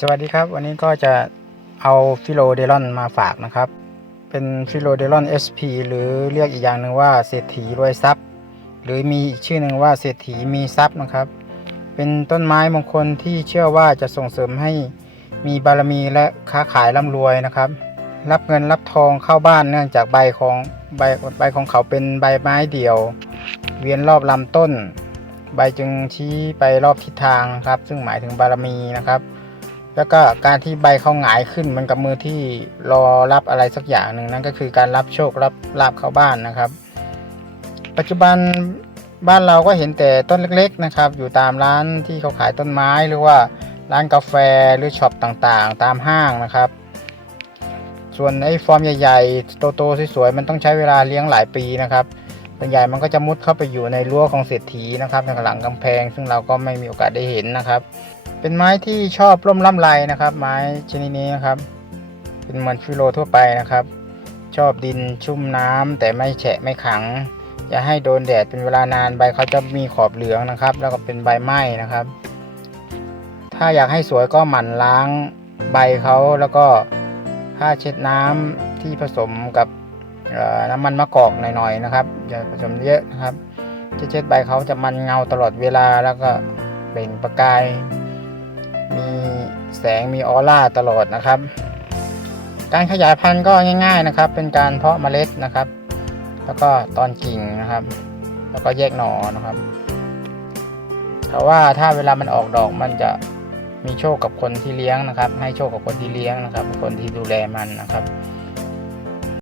สวัสดีครับ วันนี้ก็จะเอาฟิโลเดลอนมาฝากนะครับ เป็นฟิโลเดลอน SP หรือเรียกอีกอย่างหนึ่งว่าเศรษฐีรวยทรัพย์ หรือมีอีกชื่อหนึ่งว่าเศรษฐีมีทรัพย์นะครับ เป็นต้นไม้มงคลที่เชื่อว่าจะส่งเสริมให้มีบารมีและค้าขายร่ำรวยนะครับ รับเงินรับทองเข้าบ้านเนื่องจากใบของใบใบของเขาเป็นใบไม้เดี่ยว เวียนรอบลำต้น ใบจึงชี้ไปรอบทิศทางครับ ซึ่งหมายถึงบารมีนะครับ แล้วก็การที่ใบเขาหงายขึ้นมันกับมือที่รอรับอะไรสักอย่างหนึ่งนั่นก็คือการรับโชครับลาบเข้าบ้านนะครับ ปัจจุบันบ้านเราก็เห็นแต่ต้นเล็กๆนะครับ อยู่ตามร้านที่เขาขายต้นไม้หรือว่าร้านกาแฟหรือช็อปต่างๆ ตามห้างนะครับ ส่วนไอ้ฟอร์มใหญ่ๆโตๆสวยๆมันต้องใช้เวลาเลี้ยงหลายปีนะครับส่วนใหญ่มันก็จะมุดเข้าไปอยู่ในรั้วของเศรษฐีนะครับในหลังกำแพง ซึ่งเราก็ไม่มีโอกาสได้เห็นนะครับ เป็นไม้ที่ชอบร่มร่ำไรนะครับ ไม้ชนิดนี้นะครับ เป็นเหมือนฟิโลทั่วไปนะครับ ชอบดินชุ่มน้ำแต่ไม่แฉะไม่ขังอย่าให้โดนแดดเป็นเวลานานใบเขาจะมีขอบเหลืองนะครับ แล้วก็เป็นใบไหม้นะครับ ถ้าอยากให้สวยก็หมั่นล้างใบเขาแล้วก็ผ้าเช็ดน้ำที่ผสมกับน้ำมันมะกอกหน่อยๆนะครับอย่าผสมเยอะนะครับจะเช็ดใบเขาจะมันเงาตลอดเวลาแล้วก็เปล่งประกาย มีแสงมีออร่าตลอดนะครับ การขยายพันธุ์ก็ง่าย ๆนะครับ เป็นการเพาะเมล็ดนะครับ แล้วก็ตอนกิ่งนะครับ แล้วก็แยกหน่อนะครับแต่ว่าถ้าเวลามันออกดอกมันจะมีโชคกับคนที่เลี้ยงนะครับ ให้โชคกับคนที่เลี้ยงนะครับ คนที่ดูแลมันนะครับ